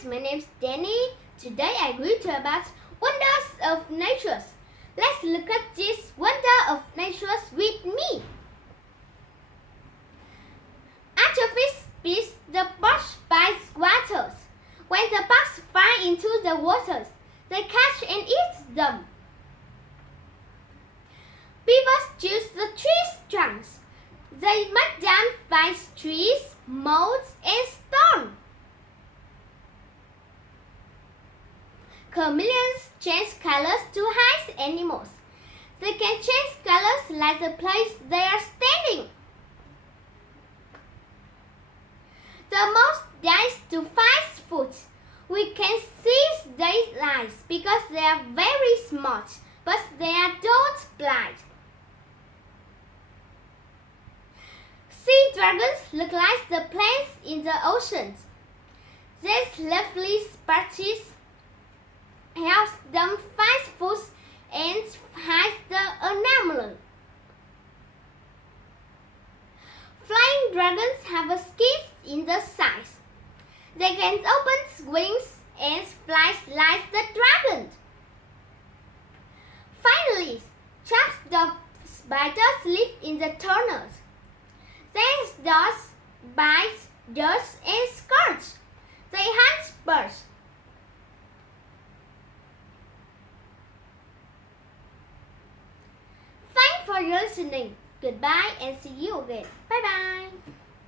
guys, my name is Danny. Today I will tell about wonders of nature. Let's look at this wonder of nature with me. After fish beats the bugs by squatters. When the bugs fly into the waters, they catch and eat them. Beavers use the trees' trunks. They make them by trees, molds, and stone. Chameleons change colors to hide animals. They can change colors like the place they are standing. The moths dive to find food. We can see their eyes because they are very smart, but they don't blind. Sea dragons look like the plants in the ocean. These lovely species help them find food and hide the anomaly. Flying dragons have a skin in the sides. They can open wings and fly like the dragon. Finally, trapdoor spiders live in the tunnels. These dogs bite, dust, and scorch. They hunt birds. Thanks for listening. Goodbye and see you again. Bye bye.